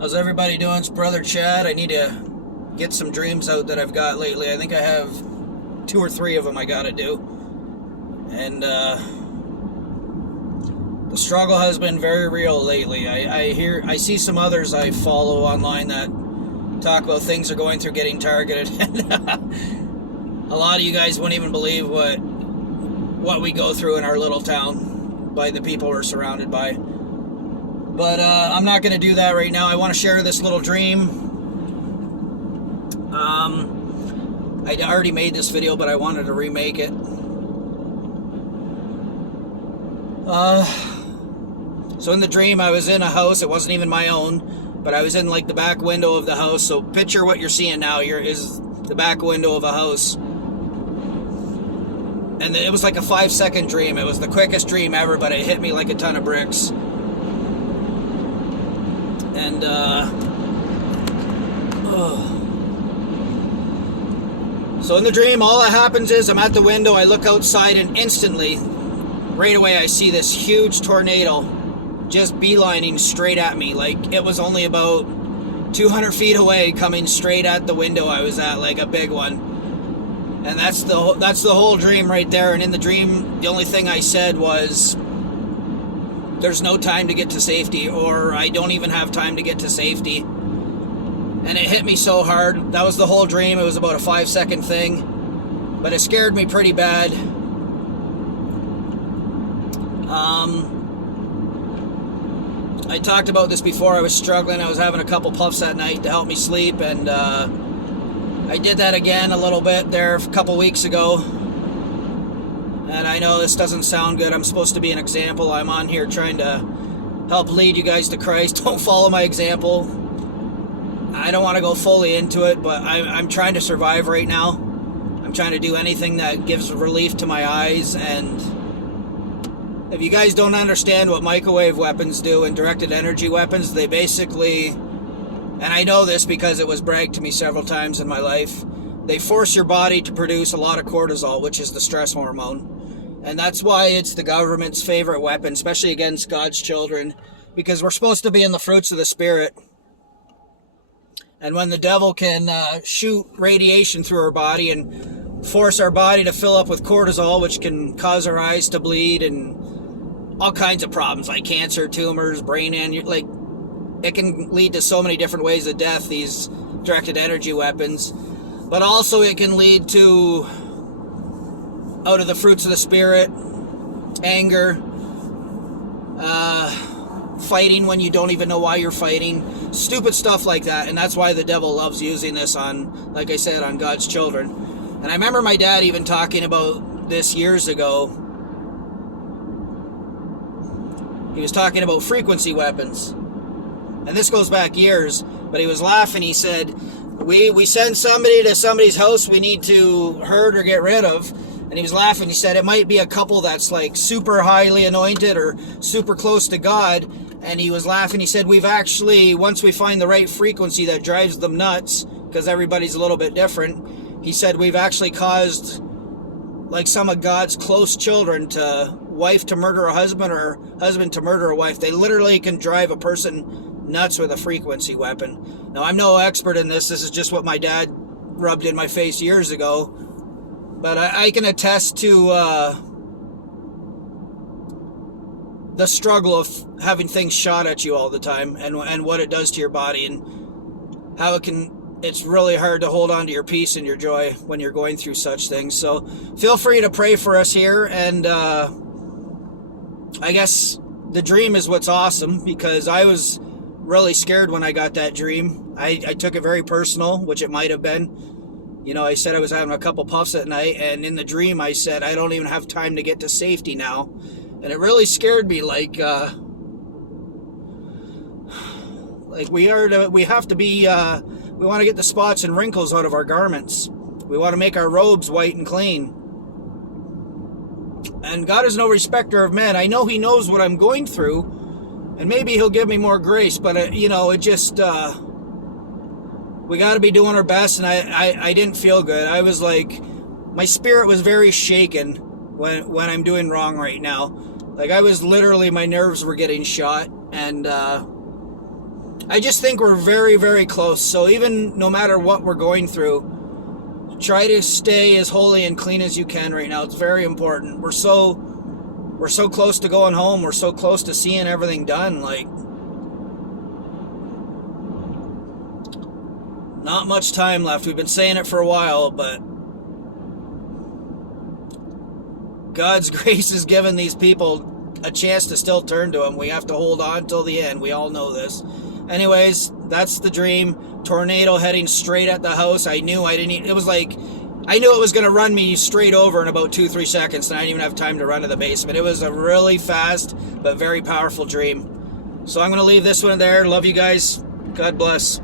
How's everybody doing? It's Brother Chad. I need to get some dreams out that I've got lately. I think I have 2 or 3 of them I gotta do. And the struggle has been very real lately. I see some others I follow online that talk about things they're going through getting targeted. And a lot of you guys wouldn't even believe what we go through in our little town by the people we're surrounded by. But I'm not going to do that right now. I want to share this little dream. I already made this video, but I wanted to remake it. So in the dream, I was in a house. It wasn't even my own, but I was in like the back window of the house. So picture what you're seeing now. Is the back window of a house. And it was like a 5-second dream. It was the quickest dream ever, but it hit me like a ton of bricks. And so in the dream, all that happens is I'm at the window, I look outside, and instantly, right away, I see this huge tornado just beelining straight at me. Like it was only about 200 feet away, coming straight at the window I was at, like a big one. And that's the whole dream right there. And in the dream, the only thing I said was, there's no time to get to safety, or I don't even have time to get to safety. And it hit me so hard. That was the whole dream. It was about a 5-second thing, but it scared me pretty bad. I talked about this before. I was struggling. I was having a couple puffs at night to help me sleep, and I did that again a little bit there a couple weeks ago. And I know this doesn't sound good. I'm supposed to be an example. I'm on here trying to help lead you guys to Christ. Don't follow my example. I don't want to go fully into it, but I'm trying to survive right now. I'm trying to do anything that gives relief to my eyes. And if you guys don't understand what microwave weapons do and directed energy weapons, they basically, and I know this because it was bragged to me several times in my life, they force your body to produce a lot of cortisol, which is the stress hormone. And that's why it's the government's favorite weapon, especially against God's children, because we're supposed to be in the fruits of the Spirit. And when the devil can shoot radiation through our body and force our body to fill up with cortisol, which can cause our eyes to bleed and all kinds of problems like cancer, tumors, brain like it can lead to so many different ways of death, these directed energy weapons. But also it can lead to, out of the fruits of the Spirit, anger, fighting when you don't even know why you're fighting, stupid stuff like that. And that's why the devil loves using this on, like I said, on God's children. And I remember my dad even talking about this years ago. He was talking about frequency weapons. And this goes back years, but he was laughing. He said, we send somebody to somebody's house we need to hurt or get rid of. And he was laughing. He said it might be a couple that's like super highly anointed or super close to God. And he was laughing. He said, we've actually, once we find the right frequency that drives them nuts, because everybody's a little bit different, he said we've actually caused like some of God's close children to wife to murder a husband or husband to murder a wife. They literally can drive a person nuts with a frequency weapon. Now, I'm no expert in this. This is just what my dad rubbed in my face years ago. But I can attest to the struggle of having things shot at you all the time and what it does to your body and how it's really hard to hold on to your peace and your joy when you're going through such things. So feel free to pray for us here. And I guess the dream is what's awesome, because I was really scared when I got that dream. I took it very personal, which it might have been. You know, I said I was having a couple puffs at night, and in the dream I said, I don't even have time to get to safety now. And it really scared me, like we have to be, we want to get the spots and wrinkles out of our garments. We want to make our robes white and clean. And God is no respecter of men. I know He knows what I'm going through, and maybe He'll give me more grace, but it just, we got to be doing our best. And I didn't feel good. I was like, my spirit was very shaken when I'm doing wrong right now. Like, I was literally, my nerves were getting shot. And I just think we're very, very close. So even no matter what we're going through, try to stay as holy and clean as you can right now. It's very important. We're so close to going home. We're so close to seeing everything done. Like, not much time left. We've been saying it for a while, but God's grace has given these people a chance to still turn to Him. We have to hold on till the end. We all know this. Anyways, that's the dream. Tornado heading straight at the house. I knew I didn't. It was like I knew it was going to run me straight over in about 2-3 seconds, and I didn't even have time to run to the basement. It was a really fast but very powerful dream. So I'm going to leave this one there. Love you guys. God bless.